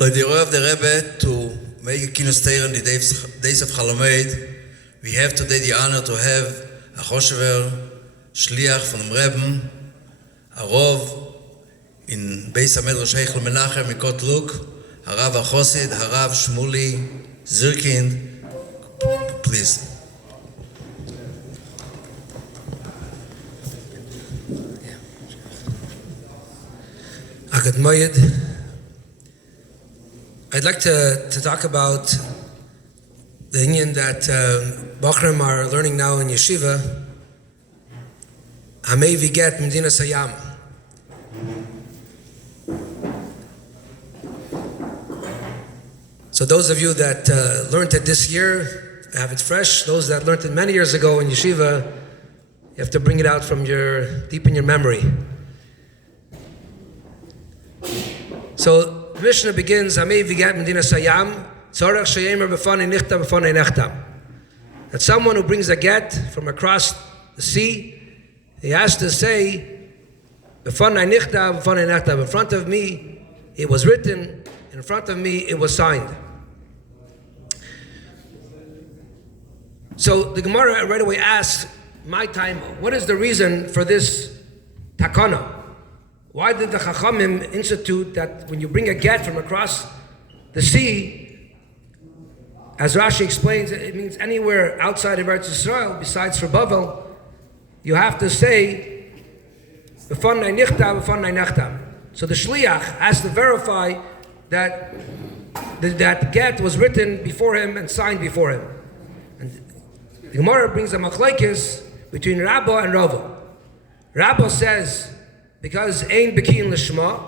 Like the of the Rebbe to make a keynote in the days of Chalamed, we have today the honor to have a Choshever, Shliach from the Rebbe, a Rov in Beis HaMedrash Heichel Menachem Mikot Luk, Harav HaChosid, Harav Shmuli Zirkin. Please. Moed. I'd like to talk about the inyan that Bachrim are learning now in Yeshiva, Hamei Viget Medina Sayam. So those of you that learned it this year, have it fresh. Those that learned it many years ago in Yeshiva, you have to bring it out from deep in your memory. So the Mishnah begins, Hamei Vigat Medina Sayam, Tzorach Sheyemer B'fanei Nichtam B'fanei Nechtam. That someone who brings a get from across the sea, he has to say, B'fanei Nichtam B'fanei Nechtam. In front of me, it was written. In front of me, it was signed. So the Gemara right away asks, my time, what is the reason for this takana? Why did the Chachamim institute that when you bring a get from across the sea, as Rashi explains, it means anywhere outside of Eretz Yisrael, besides for Bavel, you have to say, B'fanei nichtam, b'fanei nechtam. So the Shliach has to verify that that get was written before him and signed before him. And the Gemara brings a machlekes between Rabbah and Rava. Rabbah says, because Ein Bekiin Lishma,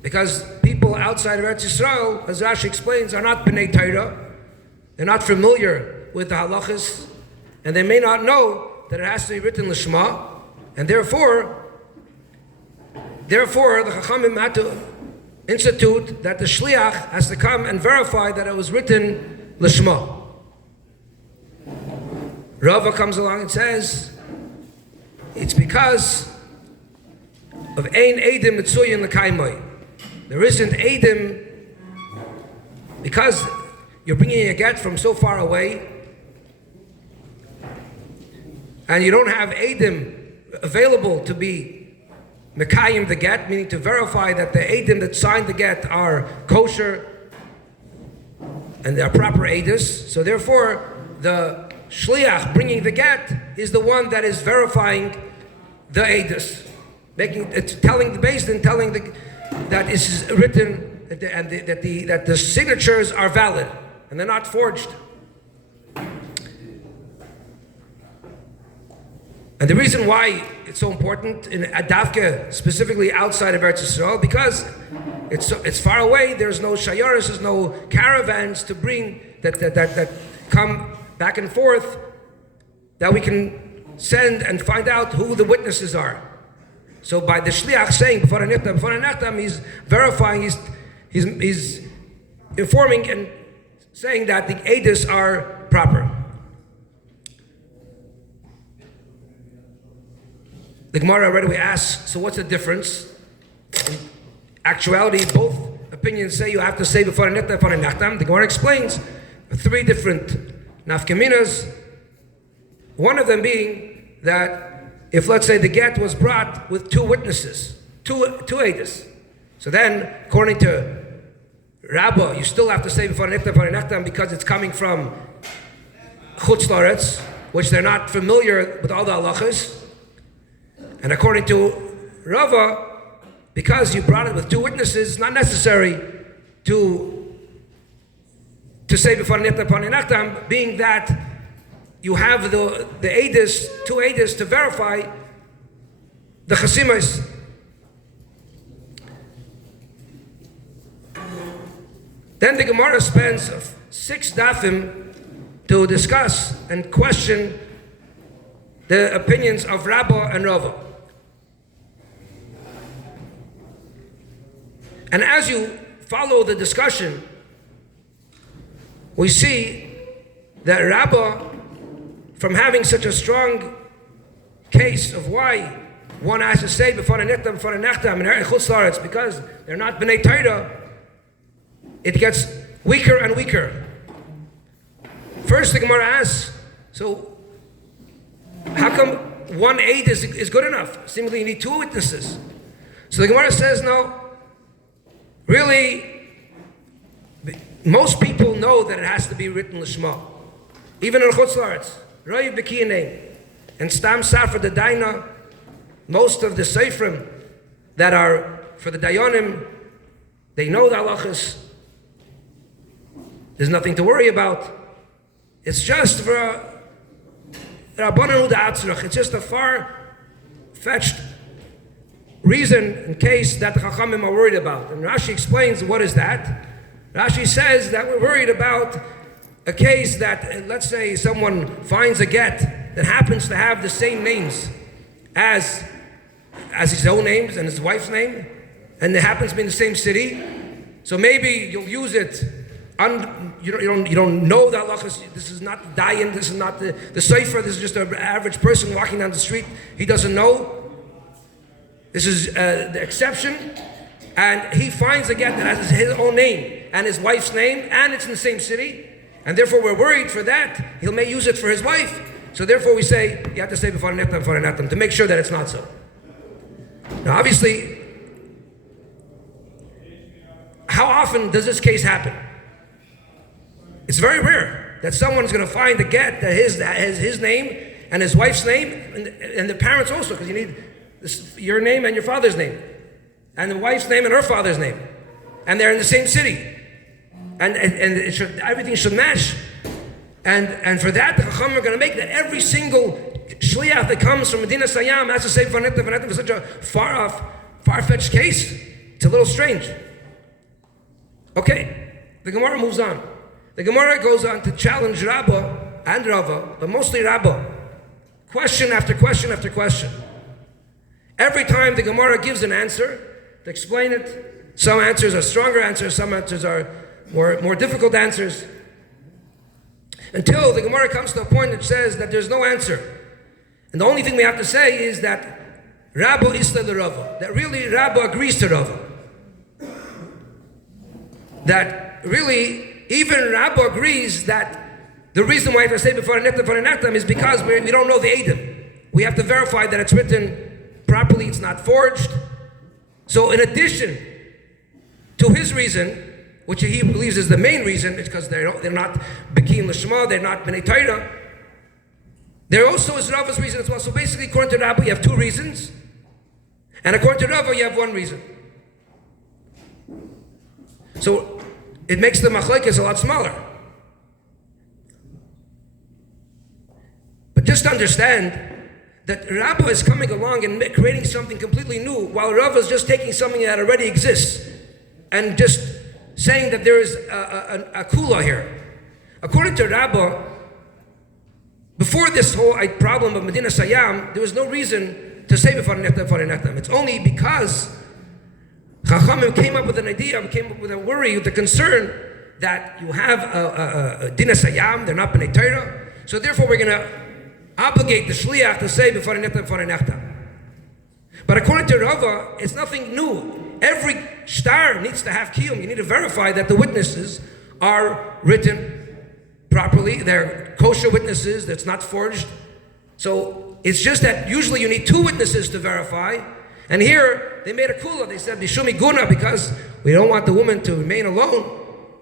because people outside of Eretz Yisrael, as Rashi explains, are not B'nai Torah, they're not familiar with the halachas, and they may not know that it has to be written Lishma, and therefore the Chachamim had to institute that the Shliach has to come and verify that it was written Lishma. Rava comes along and says, it's because of Ein Eidim Mitzuyin L'Kaimai. There isn't Eidim because you're bringing a get from so far away and you don't have Eidim available to be Mekayim the get, meaning to verify that the Eidim that signed the get are kosher and they're proper Eidus. So therefore, the Shliach bringing the get is the one that is verifying the Eidus. Telling the Beis Din, that this is written and that the signatures are valid and they're not forged. And the reason why it's so important in Adavka, specifically outside of Eretz Yisrael, because it's far away. There's no shayaras, there's no caravans to bring that come back and forth that we can send and find out who the witnesses are. So by the Shliach saying B'fanei Nechtam, he's verifying, he's informing and saying that the Eidus are proper. The Gemara right away asks, so what's the difference? In actuality, both opinions say you have to say B'fanei Nechtam. The Gemara explains three different nafkaminas. One of them being that if, let's say, the get was brought with two witnesses, two edus, so then, according to Rabbah, you still have to say B'fanei Nechtam because it's coming from Chutz La'aretz, which they're not familiar with all the halachas. And according to Rava, because you brought it with two witnesses, it's not necessary to say B'fanei Nechtam, being that you have the edus, two edus to verify the chasimas. Then the Gemara spends 6 dafim to discuss and question the opinions of Rabbah and Rava. And as you follow the discussion, we see that Rabbah, from having such a strong case of why one has to say B'fanei Nechtam and Chutz La'aretz, because they're not B'nai Torah, it gets weaker and weaker. First, the Gemara asks, so how come one aid is good enough? Seemingly you need two witnesses. So the Gemara says, no, really, most people know that it has to be written Lishma. Even in Chutz La'aretz, Roy B'Kiyanei, and Stam Safra the Daina, most of the Seifrim that are for the Dayanim, they know the halachas. There's nothing to worry about. It's just for Rabbanan U'Da'atzrach. It's just a far-fetched reason in case that the Chachamim are worried about. And Rashi explains what is that. Rashi says that we're worried about a case that, let's say someone finds a get that happens to have the same names as his own names and his wife's name, and it happens to be in the same city. So maybe you'll use it. You don't know the halachas. This is not dayan. This is not the sefer. This is just an average person walking down the street. He doesn't know. This is the exception, and he finds a get that has his own name and his wife's name, and it's in the same city, and therefore we're worried for that. He may use it for his wife. So therefore we say you have to say before netam to make sure that it's not so. Now, obviously, how often does this case happen? It's very rare that someone's going to find a get that has his name and his wife's name, and the parents also, because you need your name and your father's name, and the wife's name and her father's name, and they're in the same city, and everything should match. And for that, the Chacham are going to make that every single shliach that comes from Medina Sayyam has to say Vanetam for such a far-fetched case. It's a little strange. Okay, the Gemara moves on. The Gemara goes on to challenge Rabbah and Rava, but mostly Rabbah. Question after question after question. Every time the Gemara gives an answer to explain it, some answers are stronger answers, some answers are more difficult answers, until the Gemara comes to a point that says that there's no answer. And the only thing we have to say is that Rabba Isla the Rava, that really Rabba agrees to Rava. That really even Rabba agrees that the reason why I have to say before Nechtam is because we don't know the Eidim. We have to verify that it's written properly, it's not forged. So in addition to his reason, which he believes is the main reason, because they're not Bekin Lishma, they're not B'nai Torah. There also is Rava's reason as well. So basically, according to Rabba, you have two reasons, and according to Rava, you have one reason. So it makes the machlekes a lot smaller. But just understand that Rabba is coming along and creating something completely new, while Rava is just taking something that already exists and just saying that there is a kula here. According to Rabba, before this whole problem of Medina Sayyam, there was no reason to say before Nechtam. It's only because Chachamim came up with an idea, came up with a worry, with the concern that you have a Dina Sayyam, they're not B'nai Torah, so therefore we're going to obligate the Shliach to say before Nechtam. But according to Rava, it's nothing new. Every shtar needs to have kiyum. You need to verify that the witnesses are written properly. They're kosher witnesses, that's not forged. So it's just that usually you need two witnesses to verify. And here, they made a kula. They said, Bishumi Guna, because we don't want the woman to remain alone.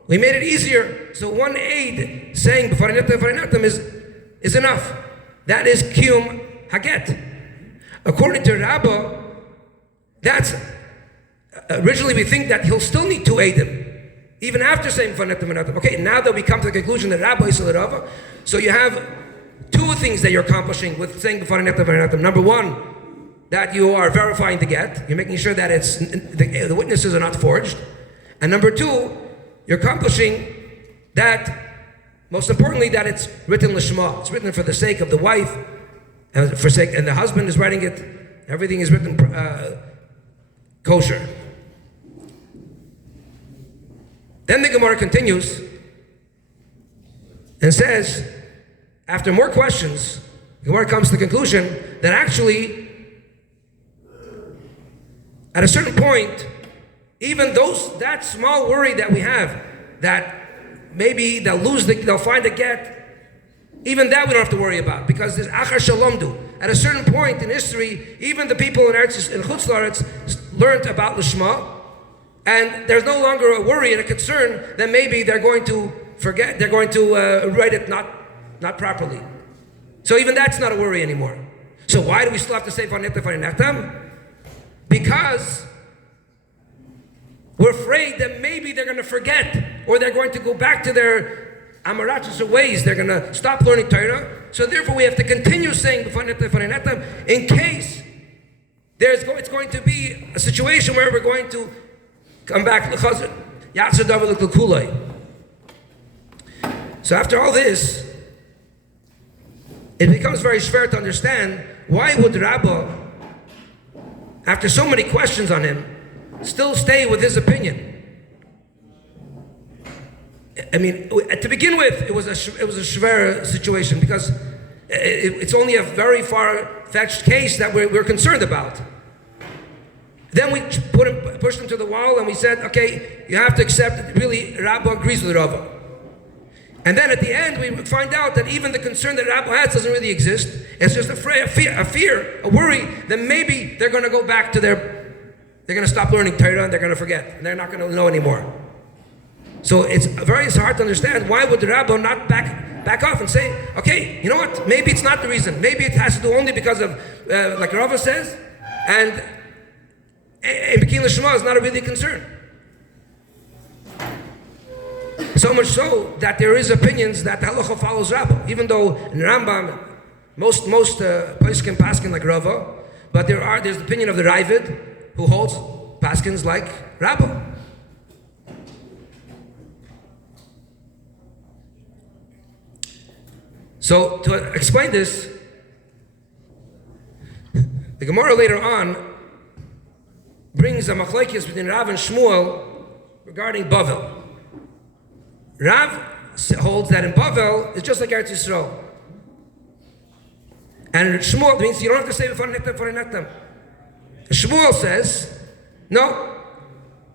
We made it easier. So one aid saying before Nechtam is enough. That is kiyum haget. According to Rabbah, that's originally we think that he'll still need two Eidim, even after saying Vanetam. Okay, now that we come to the conclusion that Rabba is Rava, so you have two things that you're accomplishing with saying Vanetam. Number one, that you are verifying the get, you're making sure that it's the witnesses are not forged, and number two, you're accomplishing that, most importantly, that it's written Lishma. It's written for the sake of the wife, and the husband is writing it. Everything is written kosher. Then the Gemara continues and says, after more questions, the Gemara comes to the conclusion that actually, at a certain point, even that small worry that we have, that maybe they'll find a get. Even that we don't have to worry about, because there's achar shalomdu. At a certain point in history, even the people in Chutz La'aretz learned about Lishma, and there's no longer a worry and a concern that maybe they're going to forget, they're going to write it not properly. So even that's not a worry anymore. So why do we still have to say Vanetta Vaninatam? Because we're afraid that maybe they're going to forget, or they're going to go back to their Amaratus ways. They're going to stop learning Torah. So therefore we have to continue saying in case it's going to be a situation where we're going to come back. So after all this, it becomes very schwer to understand why would Rabbah, after so many questions on him, still stay with his opinion. I mean, to begin with, it was a schwer situation, because it's only a very far-fetched case that we're concerned about. Then we pushed him to the wall, and we said, okay, you have to accept that really Rabbah agrees with Rava. And then at the end, we find out that even the concern that Rabbah has doesn't really exist. It's just a fear, a worry that maybe they're going to go back to they're going to stop learning Torah and they're going to forget, and they're not going to know anymore. So it's very hard to understand why would the Rabbah not back off and say, okay, you know what, maybe it's not the reason. Maybe it has to do only because of, like Rava says, and Bekin L'Shema is not a really concern. So much so that there is opinions that the halacha follows Rabbah, even though in Rambam, most poskim paskin like Rava, but there's the opinion of the Ravid who holds paskins like Rabbah. So to explain this, the Gemara later on brings a machlokes between Rav and Shmuel regarding Bavel. Rav holds that in Bavel it's just like Eretz Yisrael, and Shmuel means you don't have to say V'farinektam. Shmuel says, no,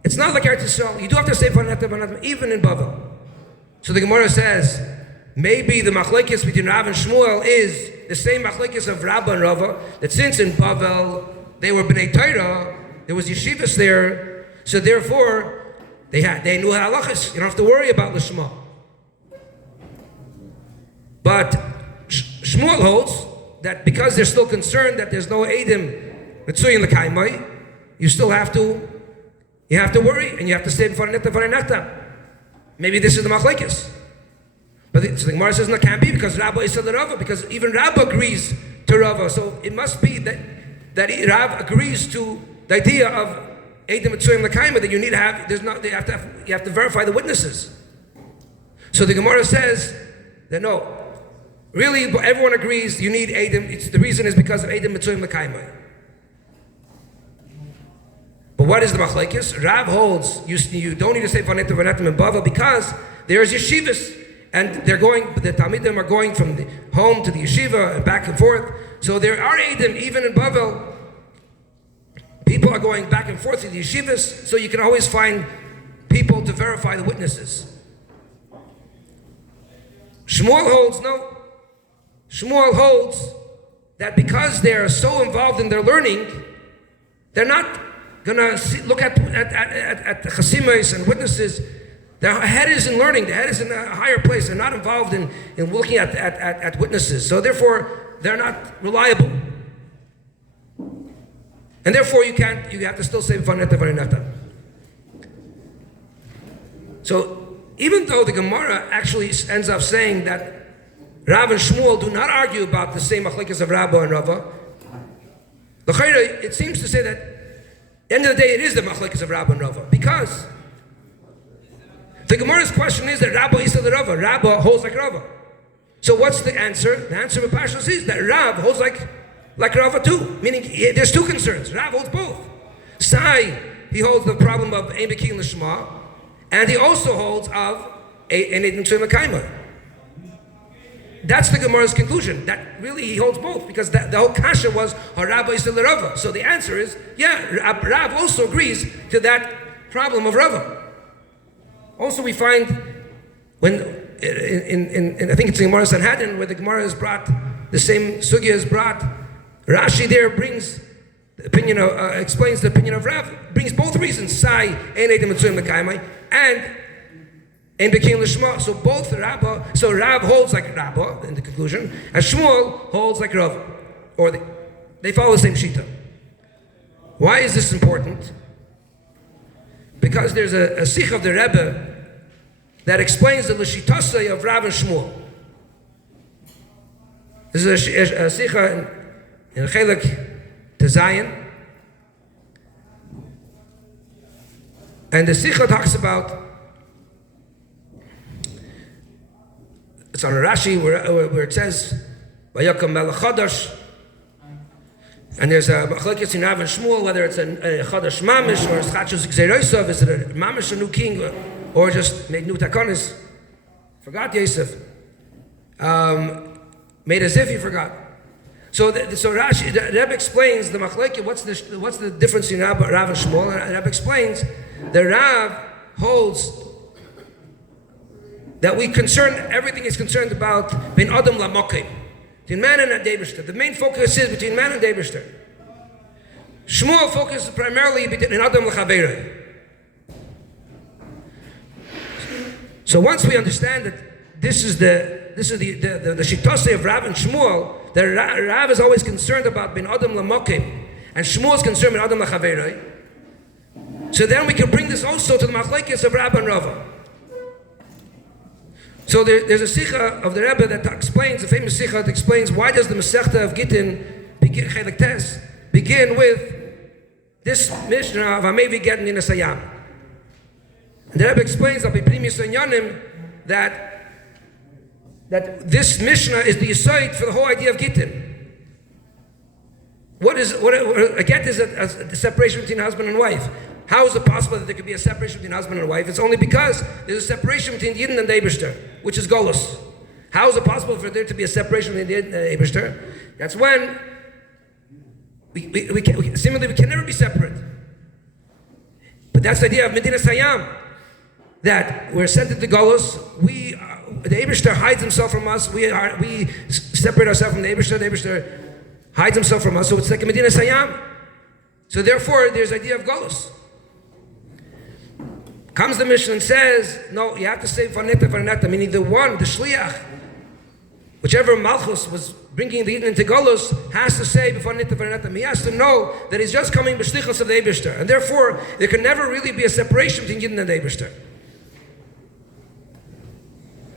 it's not like Eretz Yisrael. You do have to say V'farinektam even in Bavel. So the Gemara says, maybe the machlokes between Rav and Shmuel is the same machlokes of Rabbah and Rava, that since in Bavel they were B'nai Torah, there was yeshivas there, so therefore they knew halachas. You don't have to worry about Lishma. But Shmuel holds that because they're still concerned that there's no Eidim Mitzuy in the Kaimai, you still have to worry, and you have to stay before Neta. Maybe this is the machlokes. But so the Gemara says, no, it can't be, because Rabbah is the Rava, because even Rabbah agrees to Rava. So it must be that Rav agrees to the idea of Eidim Mitzuim L'Kaima, that you need to have, you have to verify the witnesses. So the Gemara says that no, really everyone agrees you need Eidim. The reason is because of Eidim Mitzuim L'Kaima. But what is the machlokes? Rav holds you don't need to say Vanetim Vanetim in Bavel, because there's yeshivas. And the Talmidim are going from the home to the yeshiva and back and forth. So there are Eidim, even in Bavel. People are going back and forth to the yeshivas, so you can always find people to verify the witnesses. Shmuel holds, no. Shmuel holds that because they're so involved in their learning, they're not going to look at the chasimas and witnesses. Their head is in learning. The head is in a higher place. They're not involved in looking at witnesses. So therefore, they're not reliable. And therefore, you have to still say Vaneta Varinata. So even though the Gemara actually ends up saying that Rav and Shmuel do not argue about the same machlokes of Rabbah and Rava, it seems to say that at the end of the day, it is the machlokes of Rabbah and Rava, because the Gemara's question is that Rabbah is the Rava. Rabbah holds like Rava. So what's the answer? The answer of Pashas is that Rav holds like Rava too. Meaning there's two concerns. Rav holds both. Sai, he holds the problem of Ein Bekin L'Shema, and he also holds of Ein Eidim Mitzuim L'Kaima. That's the Gemara's conclusion. That really he holds both, because the whole kasha was Rabbah is the Rava. So the answer is, yeah, Rav also agrees to that problem of Rava. Also we find when in I think it's in Gemara Sanhedrin where the Gemara is brought, the same sugya is brought. Rashi there brings the opinion of, explains the opinion of Rav, brings both reasons, Sai, Ein Eidim Mitzuyim L'Kaimai, and Ein Bekin L'Shma. So both so Rav holds like Rabba in the conclusion, and Shmuel holds like Rav, or they follow the same Shita. Why is this important? Because there's a Sikh of the Rebbe that explains the L'Shitasei of Rav and Shmuel. This is a Sikha in Chelik to Zion. And the Sikha talks about, it's on a Rashi where it says, Vayakam Melech Chadash, and there's a machlokes in Rav and Shmuel, whether it's a Chadash Mamish or a Chachos Gzeirosav, is it a Mamish, a new king, or just made new takonis? Forgot Yosef. Made as if he forgot. So Rashi, the Rebbe explains the machlokes. What's the difference in Rav and Shmuel? And the Rebbe explains the Rav holds that everything is concerned about bin Adam lamokim, between man and Deibishter. The main focus is between man and Deibishter. Shmuel focuses primarily between Adam l'chaverei. So once we understand that this is the shitose of Rav and Shmuel, that Rav is always concerned about bin Adam lamokim, and Shmuel is concerned bin Adam l'chaverei. So then we can bring this also to the machlokes of Rav and Rava. So there's a Sikha of the Rebbe that explains, the famous Sikha that explains why does the Masechta of Gittin begin, Chelik Tes, begin with this Mishnah of Hamevi Gettin in a Sayam. And the Rebbe explains that that this Mishnah is the Yesod for the whole idea of Gittin. A get is a separation between husband and wife. How is it possible that there could be a separation between husband and wife? It's only because there's a separation between Yidden and Eibishter, which is Golus. How is it possible for there to be a separation between Yidden and Eibishter? That's when we can never be separate. But that's the idea of Medina Sayyam, that we're sent into Golus. The Eibishter hides himself from us. We separate ourselves from the Eibishter. The Eibishter hides himself from us. So it's like a Medina Sayyam. So therefore, there's the idea of Golus. Comes the Mishnah and says, no, you have to say Vanetta, meaning the Shliach, whichever Malchus was bringing the Yidden into Golus, has to say Vanetta. He has to know that he's just coming b'shlichus of the Eibishter, and therefore there can never really be a separation between Yidden and the Eibishter.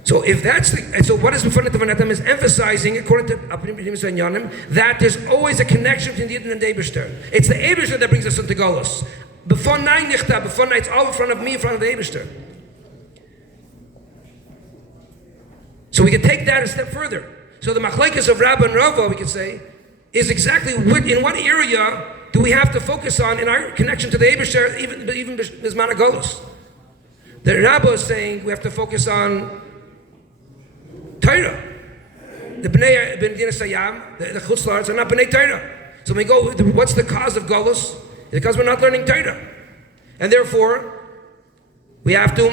So so what is Vanetta is emphasizing, according to that there's always a connection between the Yidden and the Eibishter. It's the Eibishter that brings us into Golus. Before night, it's all in front of me, in front of the Eibishter. So we can take that a step further. So the machlokes of Rabba and Rava, we could say, is exactly in what area do we have to focus on in our connection to the Eibishter, even Bizman HaGolus. The Rabba is saying we have to focus on Torah. The Bnei Medina Sayyam, the Chutz La'aretz are not Bnei Torah. So we go, what's the cause of Golus? Because we're not learning Torah. And therefore, we have to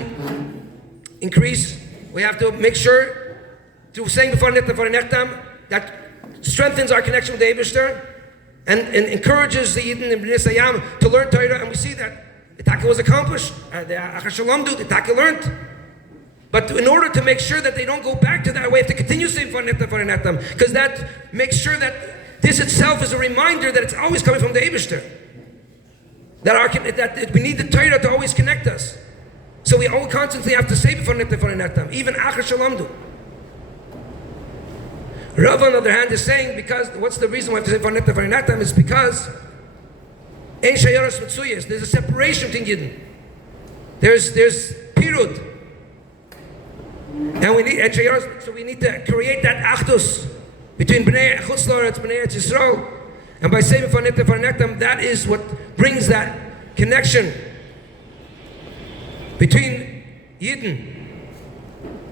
make sure, through saying before Nechtam, that strengthens our connection with the Eibishter and encourages the Yidden and Bnei Sayyam to learn Torah. And we see that the Taka was accomplished. The Achar Shalom the Taka learned. But in order to make sure that they don't go back to that, we have to continue saying before Nechtam, because that makes sure that this itself is a reminder that it's always coming from the Eibishter. That we need the Torah to always connect us. So we all constantly have to say before Nechtam, even Achar Shalom. Rav, on the other hand, is saying, because what's the reason we have to say before Nechtam is because Ein Shayaros Mitzuyas, there's a separation between Yidden. There's Pirud. And we need to create that Achdus between Bnei Chutz La'aretz, Bnei Eretz Yisrael. And by saying before Nechtam, that is what brings that connection between Yidden.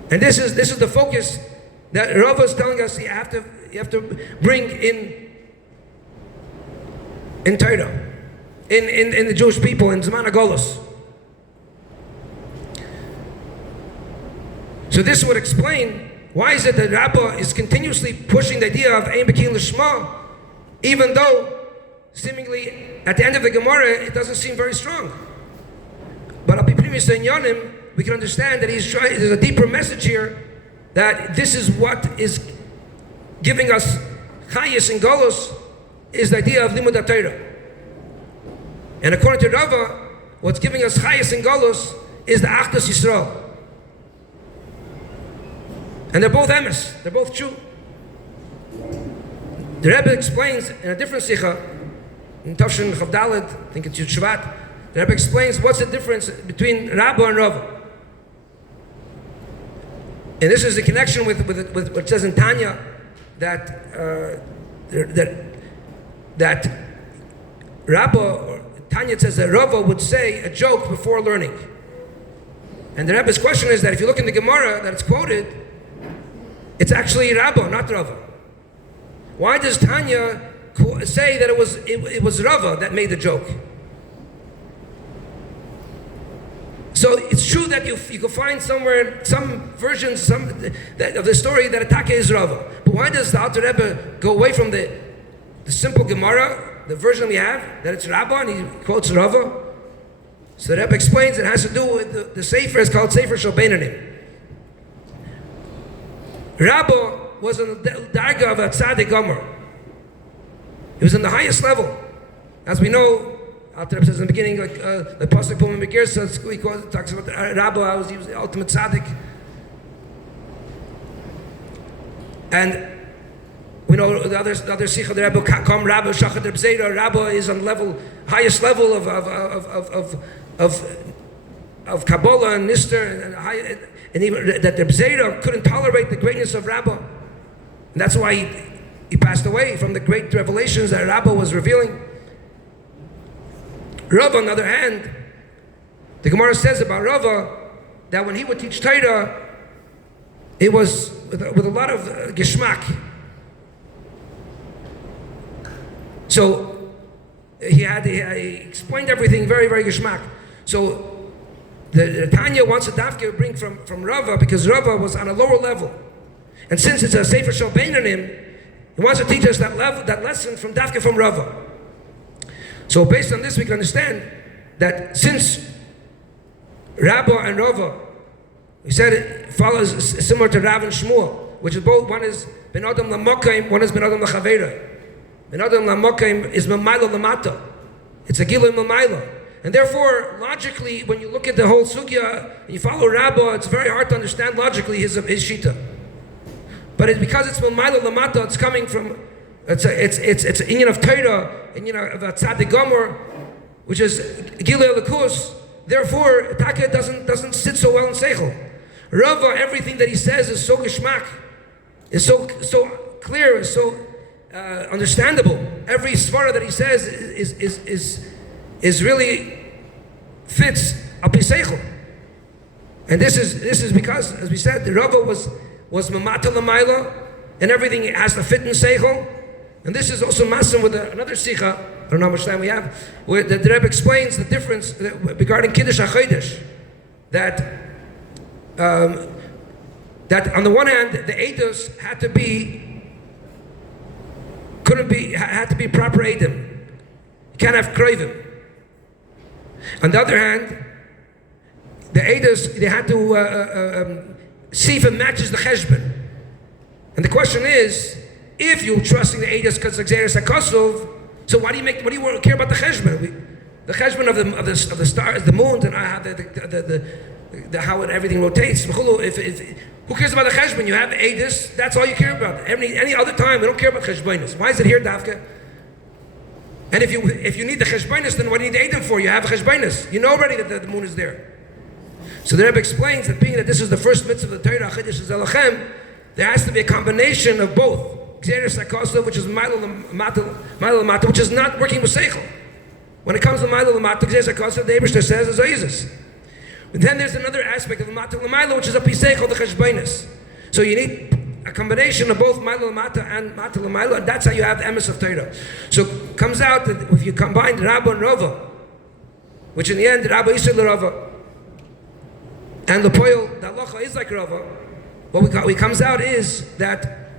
And this is the focus that Rava is telling us you have to bring in Torah, in the Jewish people, in Zman HaGolus. So this would explain why is it that Rabbah is continuously pushing the idea of Ein Bekin Lishma, even though seemingly at the end of the Gemara it doesn't seem very strong. But Al Pi Primus Inyanim, we can understand that there's a deeper message here, that this is what is giving us Chayis and Golos, is the idea of Limud HaTorah. And according to Rava, what's giving us Chayis and Golos is the Achdus Yisrael. And they're both emes, they're both true. The Rebbe explains in a different Sikha, in Tafshin Chavdalad, I think it's Yud Shvat, the Rebbe explains what's the difference between Rabbah and Rava. And this is the connection with what it says in Tanya, that Rabbah, or Tanya says that Rava would say a joke before learning. And the Rebbe's question is that if you look in the Gemara that it's quoted, it's actually Rabbah, not Rava. Why does Tanya say that it was Rava that made the joke? So it's true that you can find somewhere, some versions of the story that Ataka is Rava. But why does the Alter Rebbe go away from the simple Gemara, the version we have, that it's Rabbah, and he quotes Rava? So the Rebbe explains it has to do with the Sefer, it's called Sefer Shel Beinanim. Rabbah was on the darga of a tzaddik gomer. He was in the highest level. As we know, Alter Rebbe says in the beginning, like the Pasuk Purim Megir says, he talks about Rabbah, he was the ultimate tzaddik. And we know the other Sikha, the Rebbe, Kam Rabbah, Shachat Reb Zera, Rabbah is on the highest level of Kabbalah and Nister, and even that Reb Zera couldn't tolerate the greatness of Rabbah. And that's why he passed away from the great revelations that Rabbah was revealing. Rava, on the other hand, the Gemara says about Rava that when he would teach Torah, it was with a lot of geschmack. So he explained everything very, very geschmack. So the Tanya wants a dafke bring from Rava, because Rava was on a lower level. And since it's a Sefer Shel Beinanim, he wants to teach us that lesson from dafke from Rava. So based on this, we can understand that since Rabbah and Rava, we said it follows similar to Rav and Shmuel, which is both, one is Ben Adam Lamokaim, one is Ben Adam Lachaveira. Ben Adam Lamokaim is Mamaila Lamata. It's a Gilim Mamaila. And therefore, logically, when you look at the whole sugya, and you follow Rabbah, it's very hard to understand logically his shita. But it's because it's Mamaila Lamata, it's coming from, it's an inyan of Torah, inyan of a tzaddik gomer, which is Gilei Lakus. Therefore, Taka doesn't sit so well in Seichel. Rava, everything that he says is so geschmack, is so clear, is so understandable. Every svara that he says is really fits Al Pi Seichel. And this is because, as we said, the Rava was Mamata Lamaila, and everything has to fit in Seichel. And this is also massive with another sikha, I don't know how much time we have, where the Rebbe explains the difference regarding Kiddush HaChodesh, that on the one hand, the Eidos had to be proper Eidim. You can't have Kroivim. On the other hand, the Eidos, they had to see if it matches the Cheshbon. And the question is, if you're trusting the Eidos because it's Xeris HaKosov, so why do you care about the Cheshbon? The Cheshbon of the stars, the moon, and how everything rotates. Who cares about the Cheshbon? You have Eidos, that's all you care about. Any other time, we don't care about Cheshbonis. Why is it here, Dafka? And if you need the Cheshbonis, then what do you need the Eidim for? You have a Cheshbonis. You know already that the moon is there. So the Rebbe explains that being that this is the first mitzvah of the Torah, Chiddush Zelachem, there has to be a combination of both. Xeris HaKosov, which is Ma'ila Lamata, which is not working with Seichel. When it comes to Ma'ila Lamata, Xeris HaKosov, the Eibishter says is Oizis. But then there's another aspect of Ma'ila Lamata, which is a Pi Seichel, the Cheshbonis. So you need a combination of both Ma'ila Lamata and Ma'ila Lamata, and that's how you have the emes of Torah. So it comes out that if you combine Rabbah and Rava, which in the end, Rabbah Yisrael Rava, and the Poel, the halacha is like Rava, what comes out is that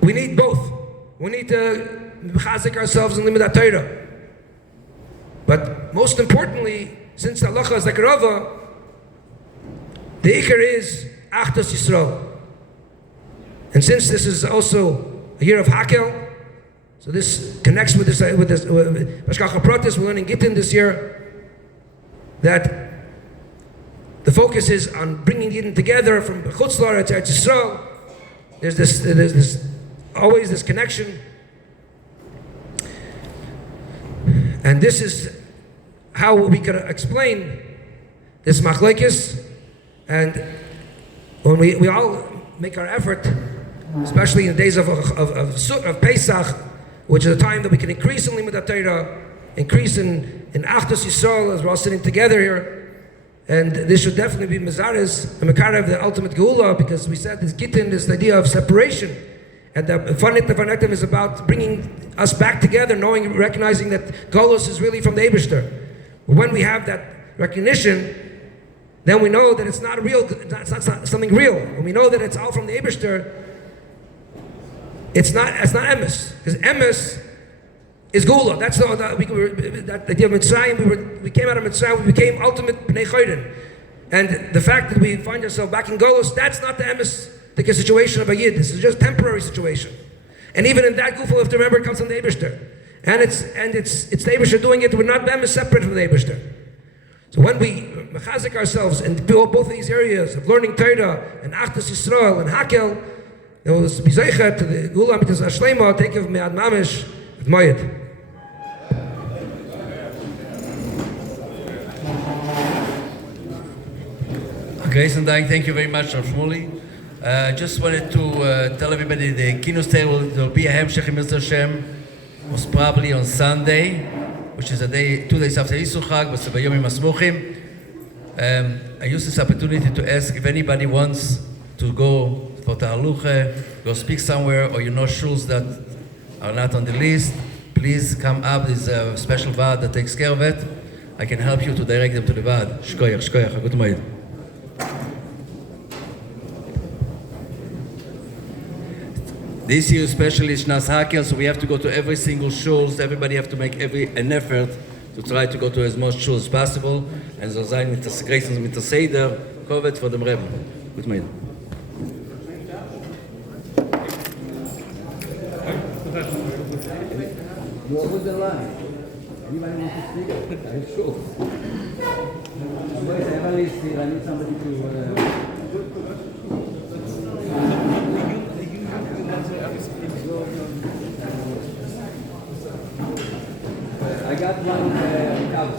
we need both. We need to mechazik ourselves in limud Torah. But most importantly, since the halacha is like Rava, the ikar is Achdus Yisrael. And since this is also a year of Hakel, so this connects with this Hashgacha Pratis. We're learning Gittin this year, that the focus is on bringing Gittin together from Chutz La'aretz to Eretz Yisrael. There's always this connection, and this is how we can explain this machlekes. And when we all make our effort, especially in the days of Pesach, which is a time that we can increase in Limud Torah, increase in Achdus Yisrael, as we're all sitting together here. And this should definitely be Mezares and Mekarev, the ultimate Geula, because we said this Gittin, this idea of separation. And the Vanetim is about bringing us back together, recognizing that Golos is really from the Eibishter. When we have that recognition, then we know that it's not real, it's not something real. When we know that it's all from the Eibishter, it's not emes, because emes is gula. That's that idea of Mitzrayim. We came out of Mitzrayim. We became ultimate bnei chayrin, and the fact that we find ourselves back in Golos, that's not the emes, the situation of a yid. This is just temporary situation, and even in that gufa, we have to remember it comes from the Eibishter, and it's the Eibishter doing it. We're not emes separate from the Eibishter. So when we mechazik ourselves and build both of these areas of learning Torah and Achdus Yisrael and Hakel, it was bizaychet to the Gula because Ashlema take of me'ad mamish with Moed. Grace and Dying, thank you very much, Rav Shmuley. Just wanted to tell everybody the Keynote there will be a Hemshech in Mr. Hashem, most probably on Sunday, which is 2 days after Yisuchag, but Bayomim Asmuchim. I use this opportunity to ask if anybody wants to go for Tahaluche, go speak somewhere, or you know shuls that are not on the list, please come up. There's a special vad that takes care of it. I can help you to direct them to the vad. Shkoyach, good moed. This year especially is Shnas Hakel, so we have to go to every single shul. Everybody have to make an effort to try to go to as much shul as possible. And so sein mit das Greisens mit der Seder, Kovet for dem Rebbe. Good moed. You are with the line. Anybody want to speak? I'm sure. I need somebody to... I got one cover.